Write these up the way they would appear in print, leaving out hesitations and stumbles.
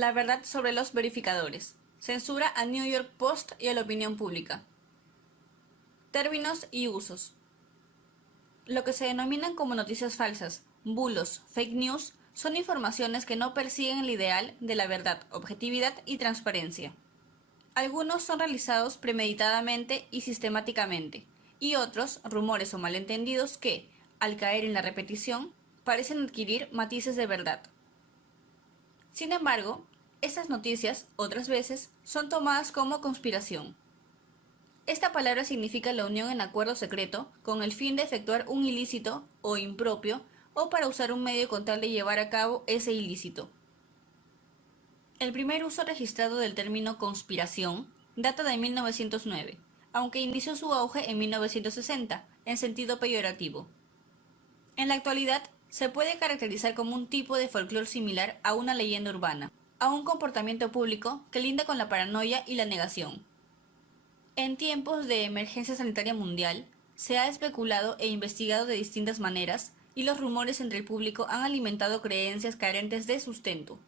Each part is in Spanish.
La verdad sobre los verificadores. Censura al New York Post y a la opinión pública. Términos y usos. Lo que se denominan como noticias falsas, bulos, fake news, son informaciones que no persiguen el ideal de la verdad, objetividad y transparencia. Algunos son realizados premeditadamente y sistemáticamente, y otros, rumores o malentendidos que, al caer en la repetición, parecen adquirir matices de verdad. Sin embargo, estas noticias, otras veces, son tomadas como conspiración. Esta palabra significa la unión en acuerdo secreto con el fin de efectuar un ilícito o impropio o para usar un medio con tal de llevar a cabo ese ilícito. El primer uso registrado del término conspiración data de 1909, aunque inició su auge en 1960, en sentido peyorativo. En la actualidad, se puede caracterizar como un tipo de folclore similar a una leyenda urbana, a un comportamiento público que linda con la paranoia y la negación. En tiempos de emergencia sanitaria mundial, se ha especulado e investigado de distintas maneras y los rumores entre el público han alimentado creencias carentes de sustento.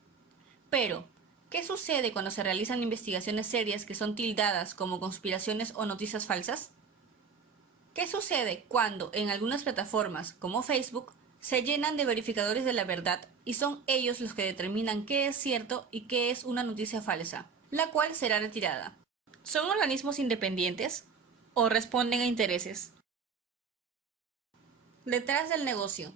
Pero, ¿qué sucede cuando se realizan investigaciones serias que son tildadas como conspiraciones o noticias falsas? ¿Qué sucede cuando en algunas plataformas, como Facebook, se llenan de verificadores de la verdad y son ellos los que determinan qué es cierto y qué es una noticia falsa, la cual será retirada? ¿Son organismos independientes o responden a intereses? Detrás del negocio.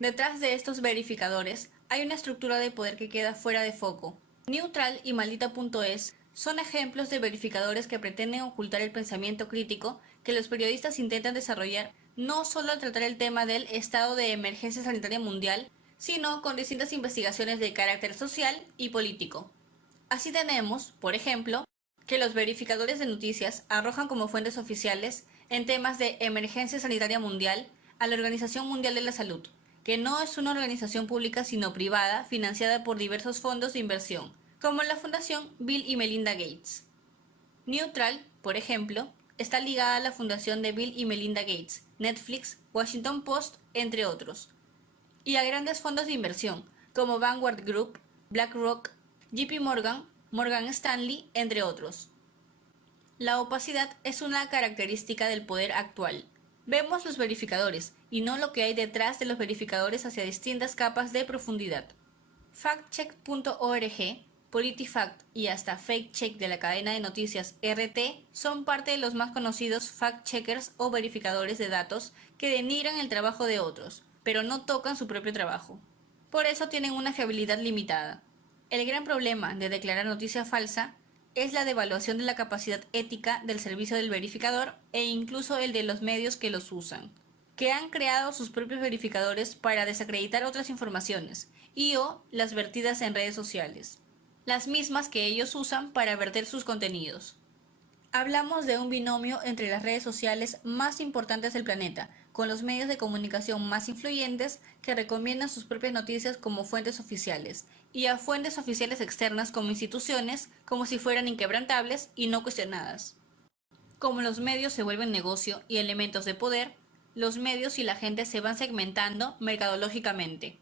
Detrás de estos verificadores hay una estructura de poder que queda fuera de foco. Neutral y Maldita.es son ejemplos de verificadores que pretenden ocultar el pensamiento crítico que los periodistas intentan desarrollar no solo al tratar el tema del estado de emergencia sanitaria mundial, sino con distintas investigaciones de carácter social y político. Así tenemos, por ejemplo, que los verificadores de noticias arrojan como fuentes oficiales en temas de emergencia sanitaria mundial a la Organización Mundial de la Salud, que no es una organización pública sino privada financiada por diversos fondos de inversión, como la Fundación Bill y Melinda Gates. Neutral, por ejemplo, está ligada a la fundación de Bill y Melinda Gates, Netflix, Washington Post, entre otros, y a grandes fondos de inversión, como Vanguard Group, BlackRock, JP Morgan, Morgan Stanley, entre otros. La opacidad es una característica del poder actual. Vemos los verificadores y no lo que hay detrás de los verificadores hacia distintas capas de profundidad. Factcheck.org, PolitiFact y hasta FakeCheck de la cadena de noticias RT son parte de los más conocidos fact-checkers o verificadores de datos que denigran el trabajo de otros, pero no tocan su propio trabajo. Por eso tienen una fiabilidad limitada. El gran problema de declarar noticia falsa es la devaluación de la capacidad ética del servicio del verificador e incluso el de los medios que los usan, que han creado sus propios verificadores para desacreditar otras informaciones y o las vertidas en redes sociales, las mismas que ellos usan para verter sus contenidos. Hablamos de un binomio entre las redes sociales más importantes del planeta, con los medios de comunicación más influyentes que recomiendan sus propias noticias como fuentes oficiales, y a fuentes oficiales externas como instituciones, como si fueran inquebrantables y no cuestionadas. Como los medios se vuelven negocio y elementos de poder, los medios y la gente se van segmentando mercadológicamente.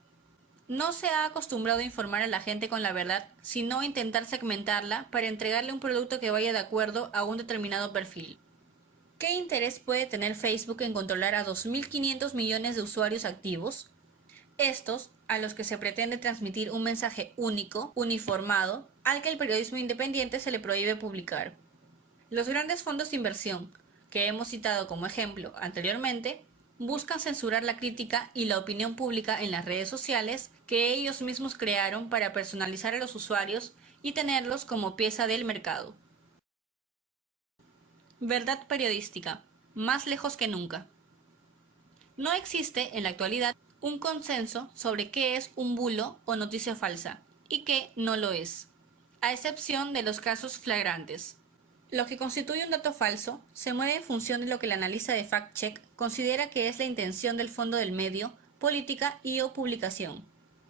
No se ha acostumbrado a informar a la gente con la verdad, sino a intentar segmentarla para entregarle un producto que vaya de acuerdo a un determinado perfil. ¿Qué interés puede tener Facebook en controlar a 2.500 millones de usuarios activos? Estos, a los que se pretende transmitir un mensaje único, uniformado, al que el periodismo independiente se le prohíbe publicar. Los grandes fondos de inversión, que hemos citado como ejemplo anteriormente, buscan censurar la crítica y la opinión pública en las redes sociales que ellos mismos crearon para personalizar a los usuarios y tenerlos como pieza del mercado. Verdad periodística, más lejos que nunca. No existe en la actualidad un consenso sobre qué es un bulo o noticia falsa y qué no lo es, a excepción de los casos flagrantes. Lo que constituye un dato falso se mueve en función de lo que el analista de fact-check considera que es la intención del fondo del medio, política y o publicación,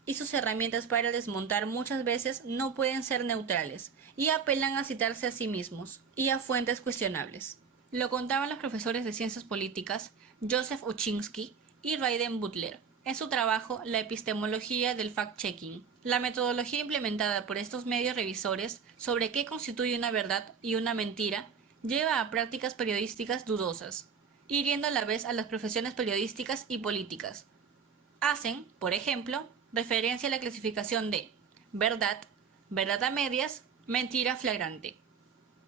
y sus herramientas para desmontar muchas veces no pueden ser neutrales y apelan a citarse a sí mismos y a fuentes cuestionables. Lo contaban los profesores de ciencias políticas Joseph Oczynski y Raiden Butler, en su trabajo La epistemología del fact-checking. La metodología implementada por estos medios revisores sobre qué constituye una verdad y una mentira lleva a prácticas periodísticas dudosas, hiriendo a la vez a las profesiones periodísticas y políticas. Hacen, por ejemplo, referencia a la clasificación de verdad, verdad a medias, mentira flagrante.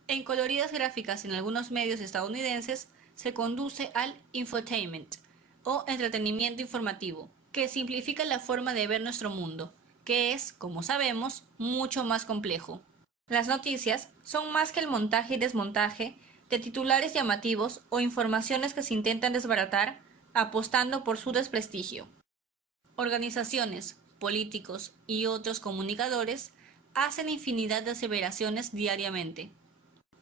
En coloridas gráficas en algunos medios estadounidenses se conduce al infotainment o entretenimiento informativo, que simplifica la forma de ver nuestro mundo, que es, como sabemos, mucho más complejo. Las noticias son más que el montaje y desmontaje de titulares llamativos o informaciones que se intentan desbaratar apostando por su desprestigio. Organizaciones, políticos y otros comunicadores hacen infinidad de aseveraciones diariamente.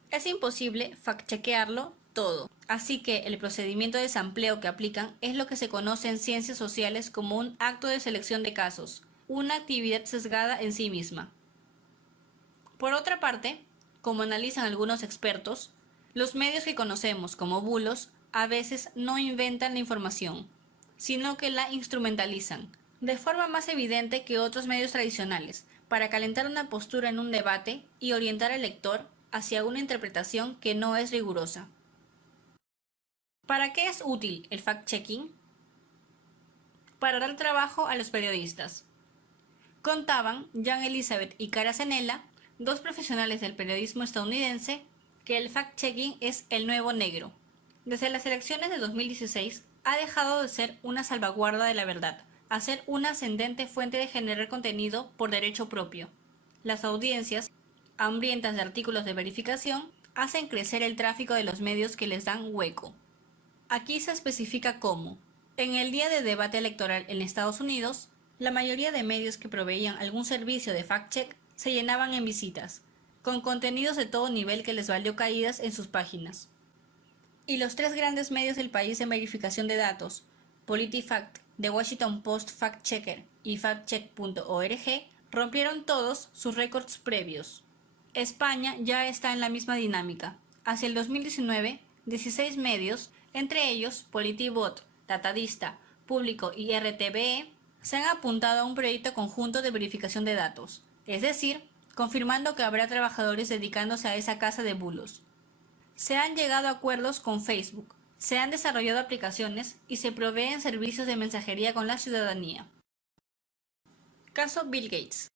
Es imposible fact-chequearlo todo, así que el procedimiento de sampleo que aplican es lo que se conoce en ciencias sociales como un acto de selección de casos, una actividad sesgada en sí misma. Por otra parte, como analizan algunos expertos, los medios que conocemos como bulos a veces no inventan la información, sino que la instrumentalizan, de forma más evidente que otros medios tradicionales, para calentar una postura en un debate y orientar al lector hacia una interpretación que no es rigurosa. ¿Para qué es útil el fact-checking? Para dar trabajo a los periodistas. Contaban Jan Elizabeth y Cara Cenella, dos profesionales del periodismo estadounidense, que el fact-checking es el nuevo negro. Desde las elecciones de 2016 ha dejado de ser una salvaguarda de la verdad, a ser una ascendente fuente de generar contenido por derecho propio. Las audiencias, hambrientas de artículos de verificación, hacen crecer el tráfico de los medios que les dan hueco. Aquí se especifica cómo. En el día de debate electoral en Estados Unidos, la mayoría de medios que proveían algún servicio de fact-check se llenaban en visitas, con contenidos de todo nivel que les valió caídas en sus páginas. Y los tres grandes medios del país en verificación de datos, PolitiFact, The Washington Post Fact Checker y factcheck.org, rompieron todos sus récords previos. España ya está en la misma dinámica. Hacia el 2019, 16 medios, entre ellos Politibot, Datadista, Público y RTVE, se han apuntado a un proyecto conjunto de verificación de datos, es decir, confirmando que habrá trabajadores dedicándose a esa casa de bulos. Se han llegado a acuerdos con Facebook, se han desarrollado aplicaciones y se proveen servicios de mensajería con la ciudadanía. Caso Bill Gates.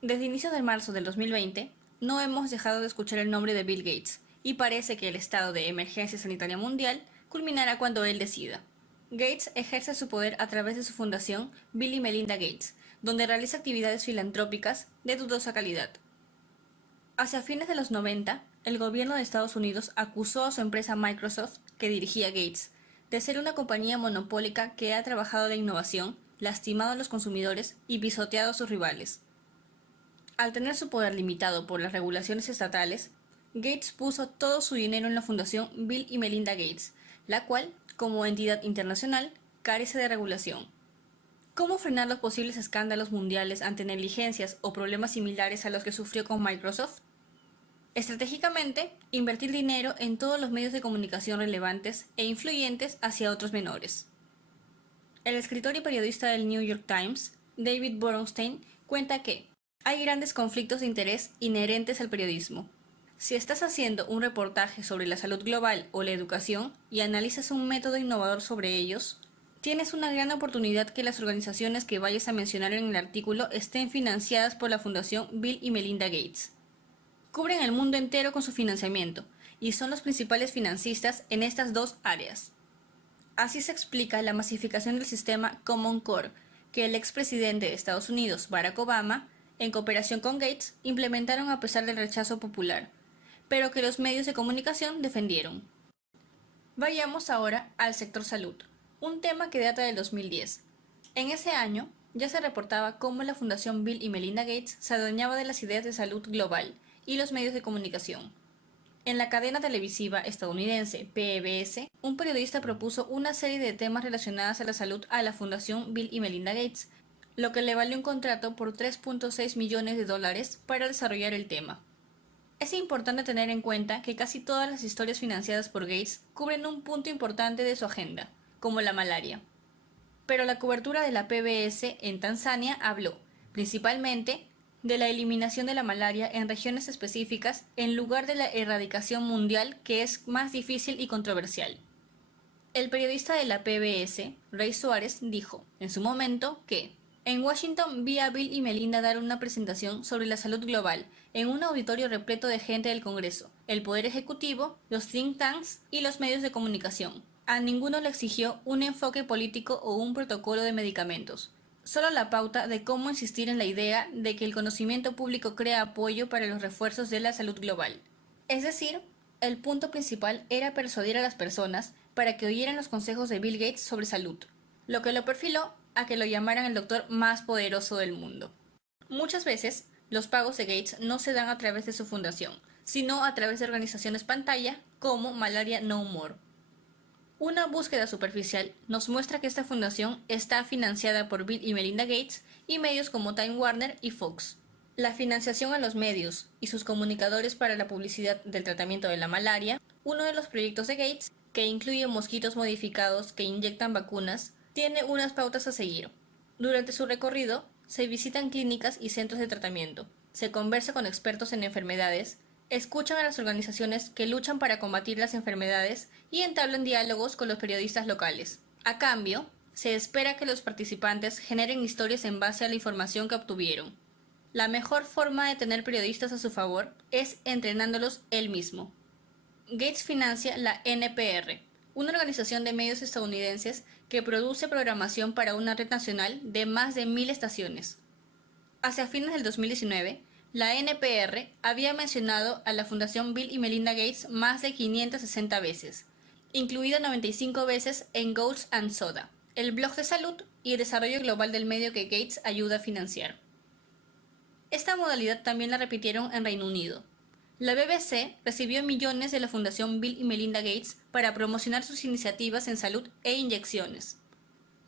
Desde inicios de marzo del 2020, no hemos dejado de escuchar el nombre de Bill Gates, y parece que el estado de emergencia sanitaria mundial culminará cuando él decida. Gates ejerce su poder a través de su fundación Bill y Melinda Gates, donde realiza actividades filantrópicas de dudosa calidad. Hacia fines de los 90, el gobierno de Estados Unidos acusó a su empresa Microsoft, que dirigía Gates, de ser una compañía monopólica que ha trabajado la innovación, lastimado a los consumidores y pisoteado a sus rivales. Al tener su poder limitado por las regulaciones estatales, Gates puso todo su dinero en la fundación Bill y Melinda Gates, la cual, como entidad internacional, carece de regulación. ¿Cómo frenar los posibles escándalos mundiales ante negligencias o problemas similares a los que sufrió con Microsoft? Estratégicamente, invertir dinero en todos los medios de comunicación relevantes e influyentes hacia otros menores. El escritor y periodista del New York Times, David Borenstein, cuenta que hay grandes conflictos de interés inherentes al periodismo. Si estás haciendo un reportaje sobre la salud global o la educación y analizas un método innovador sobre ellos, tienes una gran oportunidad que las organizaciones que vayas a mencionar en el artículo estén financiadas por la Fundación Bill y Melinda Gates. Cubren el mundo entero con su financiamiento y son los principales financistas en estas dos áreas. Así se explica la masificación del sistema Common Core que el expresidente de Estados Unidos, Barack Obama, en cooperación con Gates, implementaron a pesar del rechazo popular, pero que los medios de comunicación defendieron. Vayamos ahora al sector salud, un tema que data del 2010. En ese año ya se reportaba cómo la Fundación Bill y Melinda Gates se adueñaba de las ideas de salud global y los medios de comunicación. En la cadena televisiva estadounidense PBS, un periodista propuso una serie de temas relacionados a la salud a la Fundación Bill y Melinda Gates, lo que le valió un contrato por $3.6 millones para desarrollar el tema. Es importante tener en cuenta que casi todas las historias financiadas por Gates cubren un punto importante de su agenda, como la malaria. pero la cobertura de la PBS en Tanzania habló, principalmente, de la eliminación de la malaria en regiones específicas en lugar de la erradicación mundial, que es más difícil y controversial. El periodista de la PBS, Ray Suárez, dijo, en su momento, que en Washington vi a Bill y Melinda dar una presentación sobre la salud global en un auditorio repleto de gente del Congreso, el Poder Ejecutivo, los think tanks y los medios de comunicación. A ninguno le exigió un enfoque político o un protocolo de medicamentos, solo la pauta de cómo insistir en la idea de que el conocimiento público crea apoyo para los refuerzos de la salud global. Es decir, el punto principal era persuadir a las personas para que oyeran los consejos de Bill Gates sobre salud, lo que lo perfiló a que lo llamaran el doctor más poderoso del mundo. Muchas veces, los pagos de Gates no se dan a través de su fundación, sino a través de organizaciones pantalla como Malaria No More. Una búsqueda superficial nos muestra que esta fundación está financiada por Bill y Melinda Gates y medios como Time Warner y Fox. La financiación a los medios y sus comunicadores para la publicidad del tratamiento de la malaria, uno de los proyectos de Gates, que incluye mosquitos modificados que inyectan vacunas, tiene unas pautas a seguir. Durante su recorrido, se visitan clínicas y centros de tratamiento, se conversa con expertos en enfermedades, escuchan a las organizaciones que luchan para combatir las enfermedades y entablan diálogos con los periodistas locales. A cambio, se espera que los participantes generen historias en base a la información que obtuvieron. La mejor forma de tener periodistas a su favor es entrenándolos él mismo. Gates financia la NPR, una organización de medios estadounidenses que produce programación para una red nacional de más de 1000 estaciones. Hacia fines del 2019, la NPR había mencionado a la Fundación Bill y Melinda Gates más de 560 veces, incluido 95 veces en Goats and Soda, el blog de salud y el desarrollo global del medio que Gates ayuda a financiar. Esta modalidad también la repitieron en Reino Unido. La BBC recibió millones de la Fundación Bill y Melinda Gates para promocionar sus iniciativas en salud e inyecciones.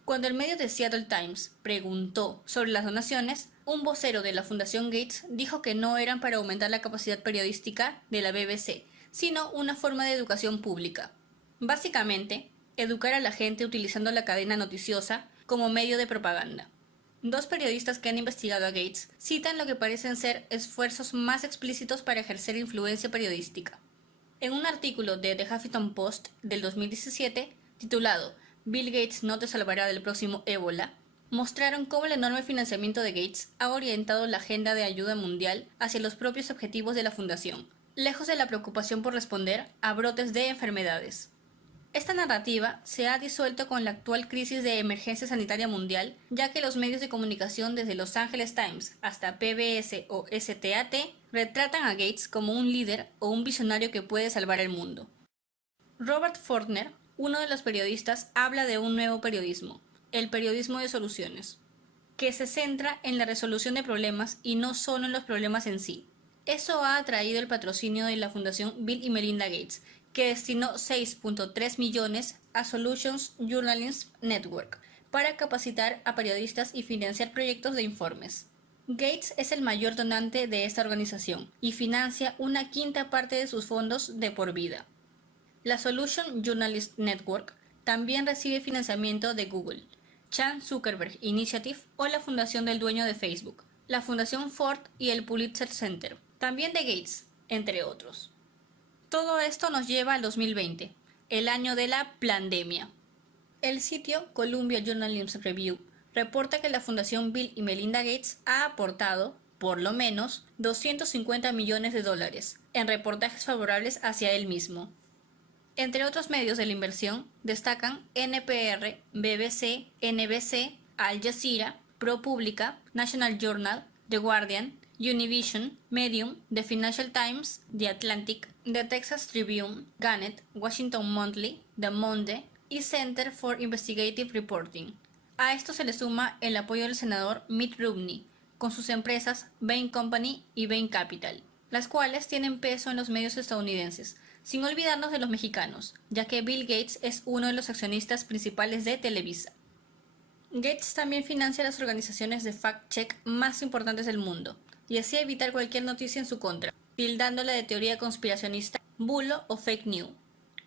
Cuando el medio de Seattle Times preguntó sobre las donaciones, un vocero de la Fundación Gates dijo que no eran para aumentar la capacidad periodística de la BBC, sino una forma de educación pública. Básicamente, educar a la gente utilizando la cadena noticiosa como medio de propaganda. Dos periodistas que han investigado a Gates citan lo que parecen ser esfuerzos más explícitos para ejercer influencia periodística. En un artículo de The Huffington Post del 2017, titulado Bill Gates no te salvará del próximo ébola, mostraron cómo el enorme financiamiento de Gates ha orientado la agenda de ayuda mundial hacia los propios objetivos de la fundación, lejos de la preocupación por responder a brotes de enfermedades. Esta narrativa se ha disuelto con la actual crisis de emergencia sanitaria mundial, ya que los medios de comunicación desde Los Angeles Times hasta PBS o STAT retratan a Gates como un líder o un visionario que puede salvar el mundo. Robert Fortner, uno de los periodistas, habla de un nuevo periodismo, el periodismo de soluciones, que se centra en la resolución de problemas y no solo en los problemas en sí. Eso ha atraído el patrocinio de la Fundación Bill y Melinda Gates, que destinó 6.3 millones a Solutions Journalism Network para capacitar a periodistas y financiar proyectos de informes. Gates es el mayor donante de esta organización y financia una quinta parte de sus fondos de por vida. La Solution Journalist Network también recibe financiamiento de Google, Chan Zuckerberg Initiative o la fundación del dueño de Facebook, la Fundación Ford y el Pulitzer Center, también de Gates, entre otros. Todo esto nos lleva al 2020, el año de la pandemia. El sitio Columbia Journalism Review reporta que la Fundación Bill y Melinda Gates ha aportado, por lo menos, $250 millones en reportajes favorables hacia él mismo. Entre otros medios de la inversión destacan NPR, BBC, NBC, Al Jazeera, ProPublica, National Journal, The Guardian, Univision, Medium, The Financial Times, The Atlantic, The Texas Tribune, Gannett, Washington Monthly, The Monde y Center for Investigative Reporting. A esto se le suma el apoyo del senador Mitt Romney, con sus empresas Bain Company y Bain Capital, las cuales tienen peso en los medios estadounidenses, sin olvidarnos de los mexicanos, ya que Bill Gates es uno de los accionistas principales de Televisa. Gates también financia las organizaciones de fact-check más importantes del mundo, y así evitar cualquier noticia en su contra, tildándola de teoría conspiracionista, bulo o fake news.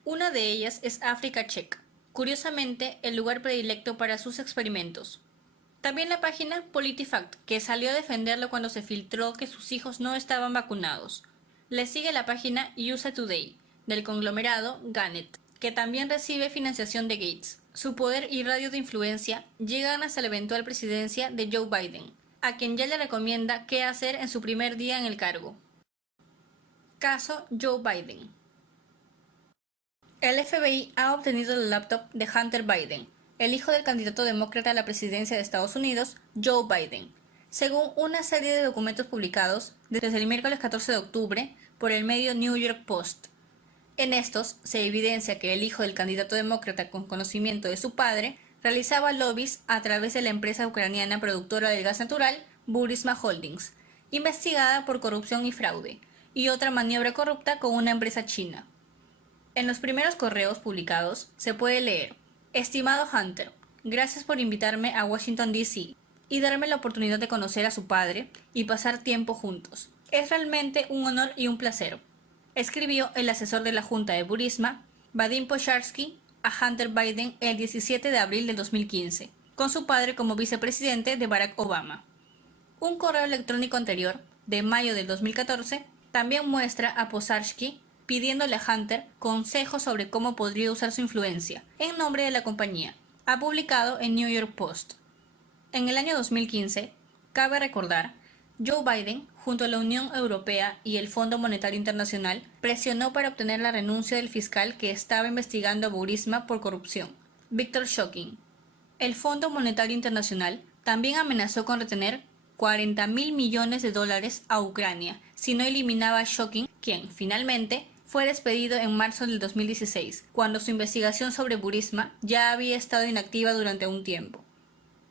Una de ellas es Africa Check, curiosamente el lugar predilecto para sus experimentos. También la página PolitiFact, que salió a defenderlo cuando se filtró que sus hijos no estaban vacunados. Le sigue la página USA Today, del conglomerado Gannett, que también recibe financiación de Gates. Su poder y radio de influencia llegan hasta la eventual presidencia de Joe Biden, a quien ya le recomienda qué hacer en su primer día en el cargo. Caso Joe Biden. El FBI ha obtenido el laptop de Hunter Biden, el hijo del candidato demócrata a la presidencia de Estados Unidos, Joe Biden, según una serie de documentos publicados desde el miércoles 14 de octubre por el medio New York Post. En estos se evidencia que el hijo del candidato demócrata, con conocimiento de su padre, realizaba lobbies a través de la empresa ucraniana productora del gas natural Burisma Holdings, investigada por corrupción y fraude, y otra maniobra corrupta con una empresa china. En los primeros correos publicados se puede leer: estimado Hunter, gracias por invitarme a Washington, D.C. y darme la oportunidad de conocer a su padre y pasar tiempo juntos. Es realmente un honor y un placer. Escribió el asesor de la Junta de Burisma, Vadim Posharsky, a Hunter Biden el 17 de abril de 2015, con su padre como vicepresidente de Barack Obama. Un correo electrónico anterior, de mayo del 2014, también muestra a Posharsky pidiéndole a Hunter consejos sobre cómo podría usar su influencia en nombre de la compañía. Ha publicado en New York Post. En el año 2015, cabe recordar, Joe Biden, junto a la Unión Europea y el Fondo Monetario Internacional, presionó para obtener la renuncia del fiscal que estaba investigando a Burisma por corrupción, Viktor Shokin. El Fondo Monetario Internacional también amenazó con retener $40.000 millones a Ucrania si no eliminaba a Shokin, quien, finalmente, fue despedido en marzo del 2016, cuando su investigación sobre Burisma ya había estado inactiva durante un tiempo.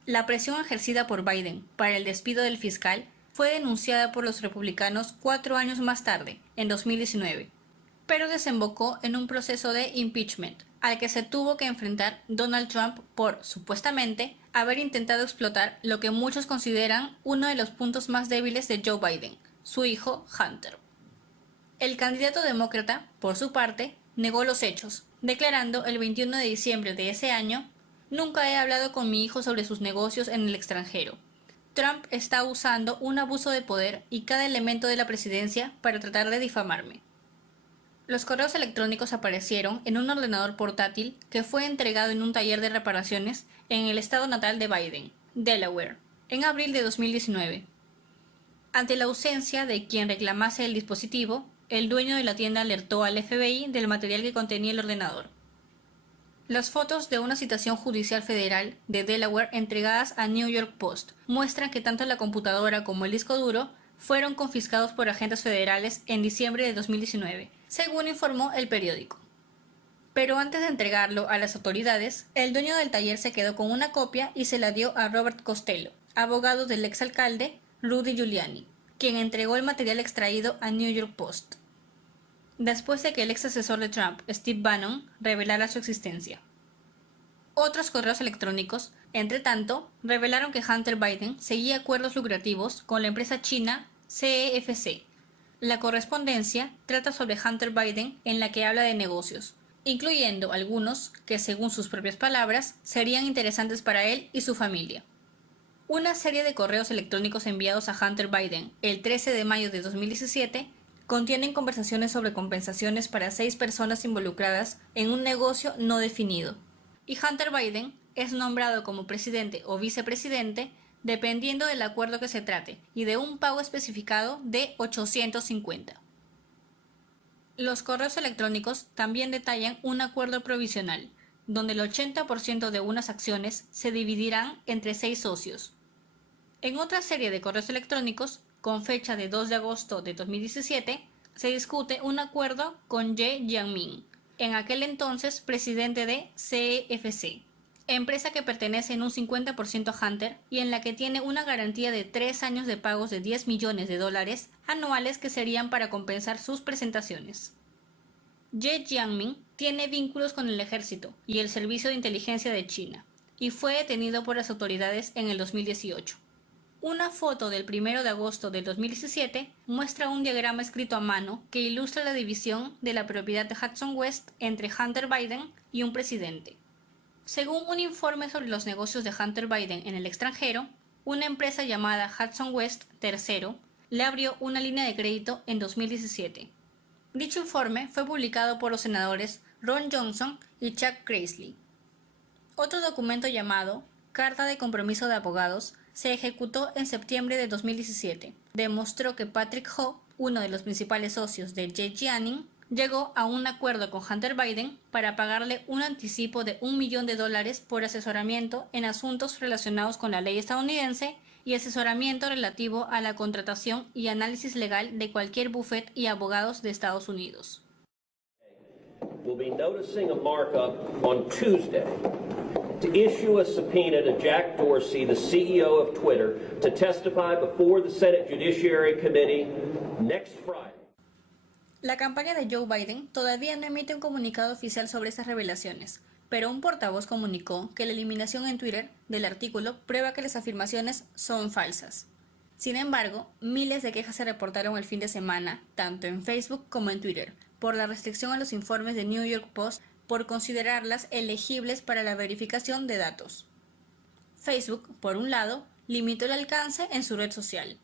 La presión ejercida por Biden para el despido del fiscal fue denunciada por los republicanos 4 años más tarde, en 2019, pero desembocó en un proceso de impeachment, al que se tuvo que enfrentar Donald Trump por, supuestamente, haber intentado explotar lo que muchos consideran uno de los puntos más débiles de Joe Biden, su hijo Hunter. El candidato demócrata, por su parte, negó los hechos, declarando el 21 de diciembre de ese año: «Nunca he hablado con mi hijo sobre sus negocios en el extranjero. Trump está usando un abuso de poder y cada elemento de la presidencia para tratar de difamarme». Los correos electrónicos aparecieron en un ordenador portátil que fue entregado en un taller de reparaciones en el estado natal de Biden, Delaware, en abril de 2019. Ante la ausencia de quien reclamase el dispositivo, el dueño de la tienda alertó al FBI del material que contenía el ordenador. Las fotos de una citación judicial federal de Delaware entregadas a New York Post muestran que tanto la computadora como el disco duro fueron confiscados por agentes federales en diciembre de 2019, según informó el periódico. Pero antes de entregarlo a las autoridades, el dueño del taller se quedó con una copia y se la dio a Robert Costello, abogado del exalcalde Rudy Giuliani, quien entregó el material extraído a New York Post, después de que el ex asesor de Trump, Steve Bannon, revelara su existencia. Otros correos electrónicos, entre tanto, revelaron que Hunter Biden seguía acuerdos lucrativos con la empresa china CEFC. La correspondencia trata sobre Hunter Biden en la que habla de negocios, incluyendo algunos que, según sus propias palabras, serían interesantes para él y su familia. Una serie de correos electrónicos enviados a Hunter Biden el 13 de mayo de 2017 contienen conversaciones sobre compensaciones para 6 personas involucradas en un negocio no definido, y Hunter Biden es nombrado como presidente o vicepresidente dependiendo del acuerdo que se trate y de un pago especificado de $850. Los correos electrónicos también detallan un acuerdo provisional, donde el 80% de unas acciones se dividirán entre 6 socios. En otra serie de correos electrónicos, con fecha de 2 de agosto de 2017, se discute un acuerdo con Ye Jianming, en aquel entonces presidente de CEFC, empresa que pertenece en un 50% a Hunter y en la que tiene una garantía de 3 años de pagos de $10 millones anuales que serían para compensar sus presentaciones. Ye Jianming tiene vínculos con el ejército y el servicio de inteligencia de China, y fue detenido por las autoridades en el 2018. Una foto del 1 de agosto del 2017 muestra un diagrama escrito a mano que ilustra la división de la propiedad de Hudson West entre Hunter Biden y un presidente. Según un informe sobre los negocios de Hunter Biden en el extranjero, una empresa llamada Hudson West III le abrió una línea de crédito en 2017. Dicho informe fue publicado por los senadores Ron Johnson y Chuck Grassley. Otro documento llamado Carta de Compromiso de Abogados se ejecutó en septiembre de 2017. Demostró que Patrick Ho, uno de los principales socios de Jay Jianning, llegó a un acuerdo con Hunter Biden para pagarle un anticipo de $1 millón por asesoramiento en asuntos relacionados con la ley estadounidense y asesoramiento relativo a la contratación y análisis legal de cualquier bufete y abogados de Estados Unidos. Will be noticing a markup on Tuesday to issue a subpoena to Jack Dorsey, the CEO of Twitter, to testify before the Senate Judiciary Committee next Friday. La campaña de Joe Biden todavía no emite un comunicado oficial sobre estas revelaciones, pero un portavoz comunicó que la eliminación en Twitter del artículo prueba que las afirmaciones son falsas. Sin embargo, miles de quejas se reportaron el fin de semana, tanto en Facebook como en Twitter, por la restricción a los informes de New York Post por considerarlas elegibles para la verificación de datos. Facebook, por un lado, limitó el alcance en su red social.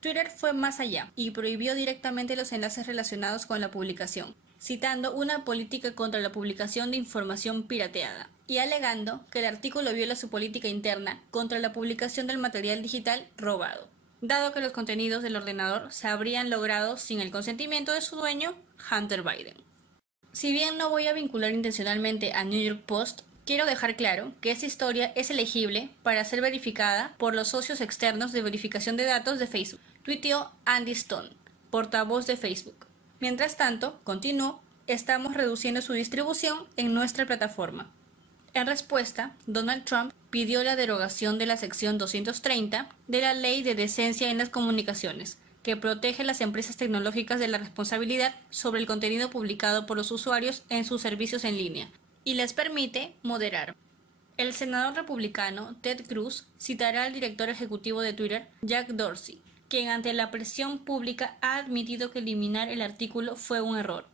Twitter fue más allá y prohibió directamente los enlaces relacionados con la publicación, citando una política contra la publicación de información pirateada y alegando que el artículo viola su política interna contra la publicación del material digital robado, dado que los contenidos del ordenador se habrían logrado sin el consentimiento de su dueño, Hunter Biden. Si bien no voy a vincular intencionalmente a New York Post, quiero dejar claro que esta historia es elegible para ser verificada por los socios externos de verificación de datos de Facebook, tuiteó Andy Stone, portavoz de Facebook. Mientras tanto, continuó, estamos reduciendo su distribución en nuestra plataforma. En respuesta, Donald Trump pidió la derogación de la sección 230 de la Ley de Decencia en las Comunicaciones, que protege a las empresas tecnológicas de la responsabilidad sobre el contenido publicado por los usuarios en sus servicios en línea, y les permite moderar. El senador republicano Ted Cruz citará al director ejecutivo de Twitter, Jack Dorsey, quien ante la presión pública ha admitido que eliminar el artículo fue un error.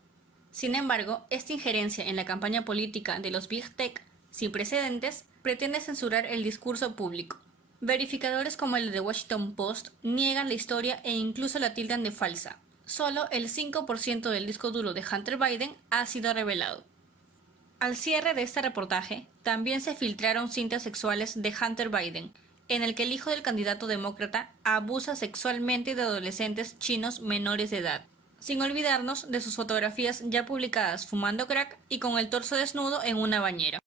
Sin embargo, esta injerencia en la campaña política de los Big Tech, sin precedentes, pretende censurar el discurso público. Verificadores como el de The Washington Post niegan la historia e incluso la tildan de falsa. Solo el 5% del disco duro de Hunter Biden ha sido revelado. Al cierre de este reportaje, también se filtraron cintas sexuales de Hunter Biden, en el que el hijo del candidato demócrata abusa sexualmente de adolescentes chinos menores de edad, sin olvidarnos de sus fotografías ya publicadas fumando crack y con el torso desnudo en una bañera.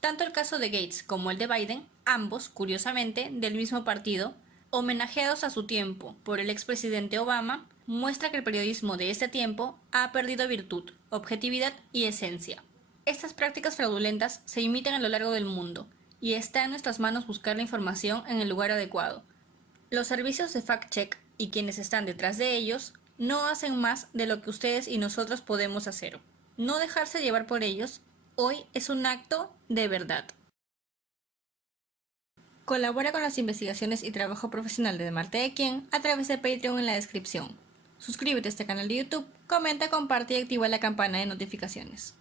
Tanto el caso de Gates como el de Biden, ambos, curiosamente, del mismo partido, homenajeados a su tiempo por el expresidente Obama, muestra que el periodismo de este tiempo ha perdido virtud, objetividad y esencia. Estas prácticas fraudulentas se imitan a lo largo del mundo, y está en nuestras manos buscar la información en el lugar adecuado. Los servicios de fact-check y quienes están detrás de ellos no hacen más de lo que ustedes y nosotros podemos hacer. No dejarse llevar por ellos hoy es un acto de verdad. Colabora con las investigaciones y trabajo profesional de Marte de Quien a través de Patreon en la descripción. Suscríbete a este canal de YouTube, comenta, comparte y activa la campana de notificaciones.